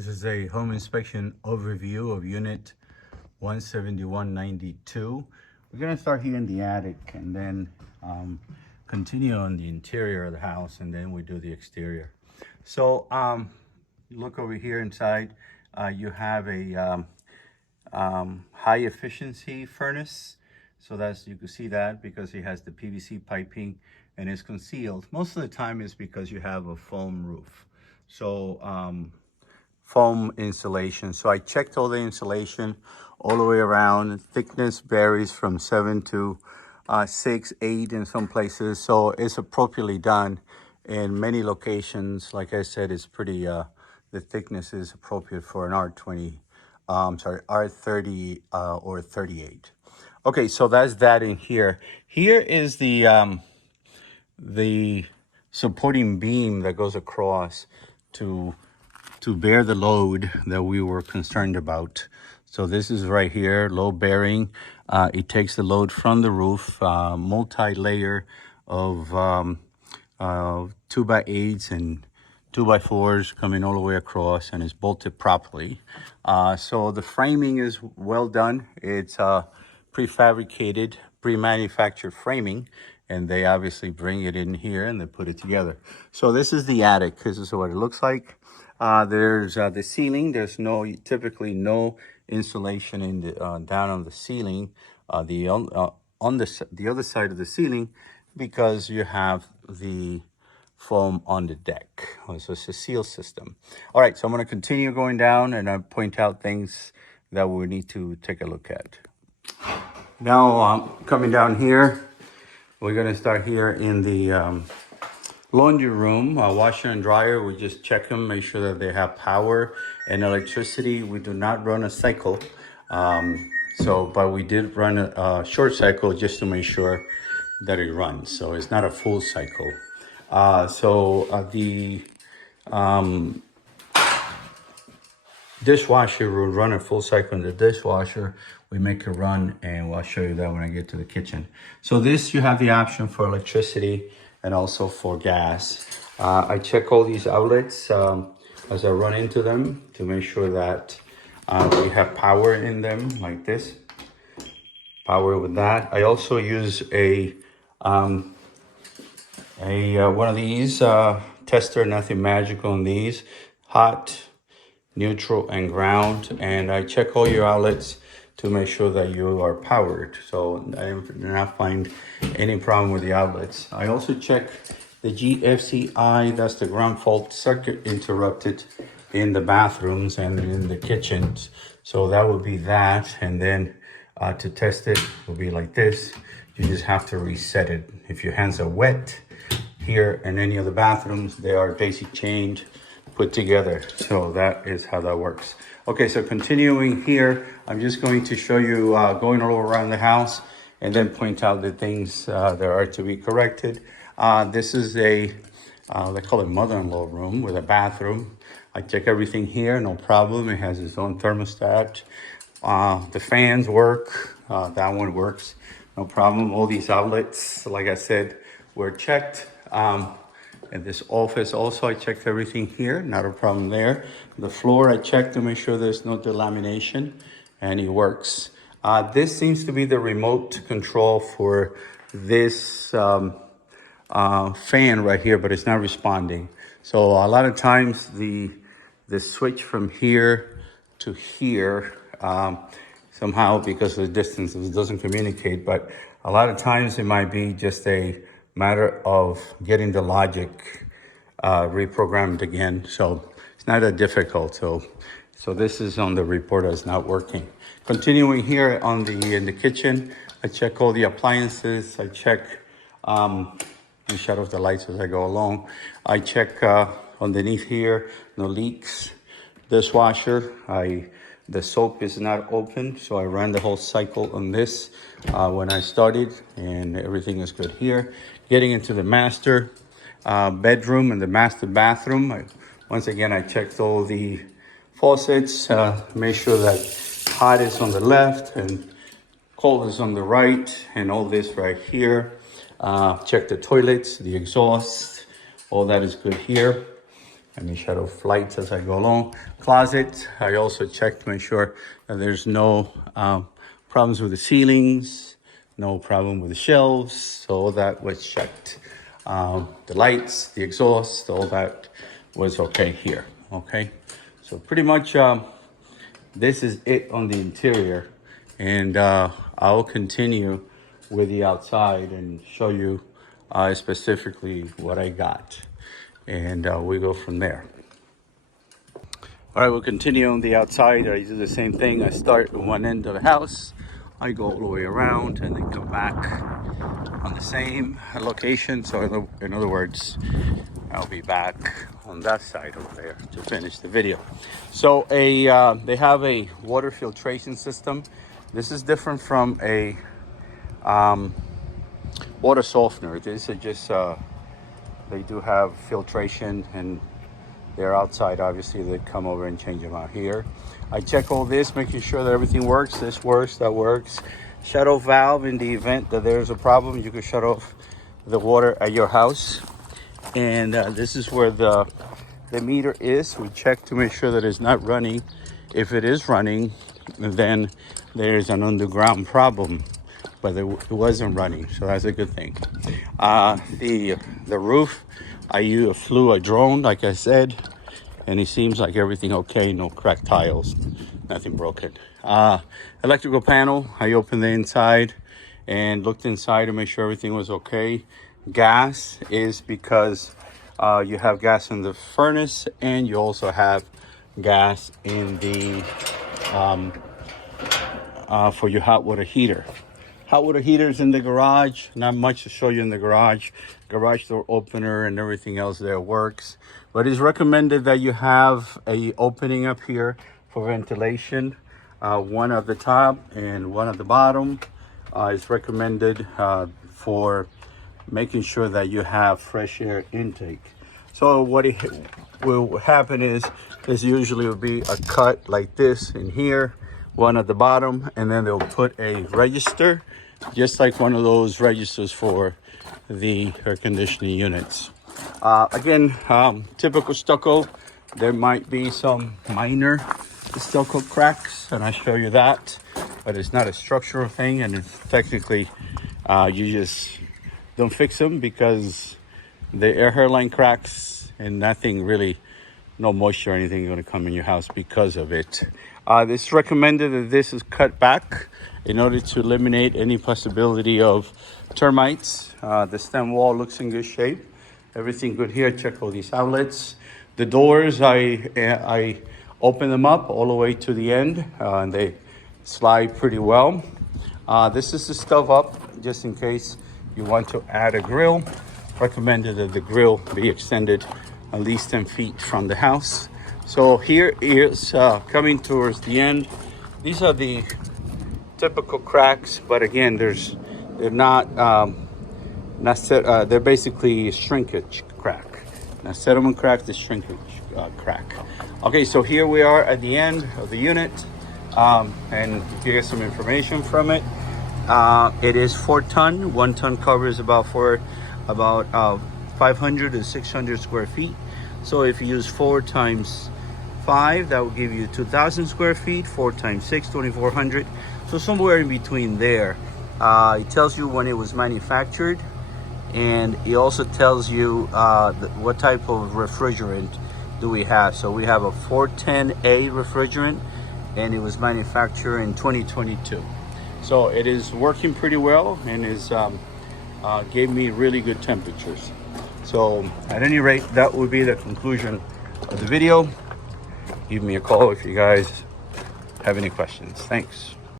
This is a home inspection overview of unit 17192. We're going to start here in the attic and then continue on the interior of the house, and then we do the exterior. So look over here inside. You have a high efficiency furnace. So that's, you can see that because it has the PVC piping and it's concealed. Most of the time it's because you have a foam roof. So foam insulation. So I checked all the insulation all the way around. Thickness varies from 7 to 6, 8 in some places. So it's appropriately done in many locations. Like I said, it's pretty, the thickness is appropriate for an R20, R30 or 38. Okay, so that's that in here. Here is the supporting beam that goes across to bear the load that we were concerned about. So this is right here, load bearing. It takes the load from the roof, multi-layer of 2x8s and 2x4s coming all the way across, and it's bolted properly. So the framing is well done. It's prefabricated, pre-manufactured framing, and they obviously bring it in here and they put it together. So this is the attic. This is what it looks like. There's the ceiling. There's typically no insulation in the down on the ceiling. On the other side of the ceiling, because you have the foam on the deck. So it's a seal system. All right, so I'm going to continue going down and I point out things that we need to take a look at. Now coming down here, we're going to start here in the laundry room. Washer and dryer, we just check them, make sure that they have power and electricity. We do not run a cycle, but we did run a short cycle just to make sure that it runs. So it's not a full cycle. The dishwasher will run a full cycle in the dishwasher. We make it run, and I'll show you that when I get to the kitchen. So this, you have the option for electricity and also for gas. I check all these outlets as I run into them to make sure that we have power in them, like this. Power with that. I also use one of these tester, nothing magical on these. Hot, neutral, and ground. And I check all your outlets to make sure that you are powered. So I did not find any problem with the outlets. I also check the GFCI, that's the ground fault circuit interrupted in the bathrooms and in the kitchens. So that would be that. And then to test it will be like this. You just have to reset it. If your hands are wet here and any of the bathrooms, they are daisy chained, put together. So that is how that works. Okay, so continuing here, I'm just going to show you going all around the house and then point out the things that are to be corrected. This is they call it mother-in-law room with a bathroom. I check everything here, no problem. It has its own thermostat. The fans work, that one works, no problem. All these outlets, like I said, were checked. In this office also, I checked everything here, not a problem there. The floor, I checked to make sure there's no delamination, and it works. This seems to be the remote control for this fan right here, but it's not responding. So a lot of times the switch from here to here, somehow because of the distance, it doesn't communicate, but a lot of times it might be just a matter of getting the logic reprogrammed again. So it's not that difficult. So this is on the report as not working. Continuing here in the kitchen, I check all the appliances. I check and shut off the lights as I go along. I check underneath here, no leaks. Dishwasher, the soap is not open, so I ran the whole cycle on this when I started, and everything is good here. Getting into the master bedroom and the master bathroom. Once again, I checked all the faucets, make sure that hot is on the left and cold is on the right, and all this right here. Check the toilets, the exhaust, all that is good here. Let me shadow flights as I go along. Closet, I also check to make sure that there's no problems with the ceilings, no problem with the shelves. So all that was checked. The lights, the exhaust, all that was okay here. Okay, so pretty much this is it on the interior, and I'll continue with the outside and show you specifically what I got, and we go from there. All right, we'll continue on the outside. I do the same thing. I start at one end of the house, I go all the way around, and then come back on the same location. So in other words, I'll be back on that side over there to finish the video. So they have a water filtration system. This is different from a water softener. This is just they do have filtration, and they're outside. Obviously they come over and change them out here. I check all this, making sure that everything works. This works, that works. Shut off valve in the event that there's a problem. You can shut off the water at your house. And this is where the meter is. We check to make sure that it's not running. If it is running, then there's an underground problem, but it wasn't running, so that's a good thing. The roof, I flew a drone, like I said, and it seems like everything okay. No cracked tiles, nothing broken. Electrical panel, I opened the inside and looked inside to make sure everything was okay. Gas is because you have gas in the furnace, and you also have gas in the for your hot water heater. Hot water heaters in the garage. Not much to show you in the garage. Garage door opener and everything else there works, but it's recommended that you have a opening up here for ventilation, one at the top and one at the bottom. It's recommended for making sure that you have fresh air intake. So what will happen is this usually will be a cut like this in here, one at the bottom, and then they'll put a register, just like one of those registers for the air conditioning units. Again, typical stucco, there might be some minor stucco cracks, and I show you that, but it's not a structural thing, and it's technically you just don't fix them, because the air hairline cracks and nothing really, no moisture or anything is going to come in your house because of it. It's recommended that this is cut back in order to eliminate any possibility of termites. The stem wall looks in good shape. Everything good here. Check all these outlets. The doors, I open them up all the way to the end, and they slide pretty well. This is the stuff up just in case you want to add a grill. Recommended that the grill be extended at least 10 feet from the house. So here is coming towards the end. These are the typical cracks, but again, they're not they're basically shrinkage crack. Now sediment crack, the shrinkage crack. Okay, so here we are at the end of the unit, and you get some information from it. It is 4 ton. 1 ton covers about 500 to 600 square feet. So if you use 4 times 5, that will give you 2,000 square feet. 4 times 6, 2,400. So somewhere in between there. It tells you when it was manufactured, and it also tells you what type of refrigerant do we have. So we have a 410A refrigerant, and it was manufactured in 2022. So it is working pretty well, and is gave me really good temperatures. So at any rate, that would be the conclusion of the video. Give me a call if you guys have any questions. Thanks.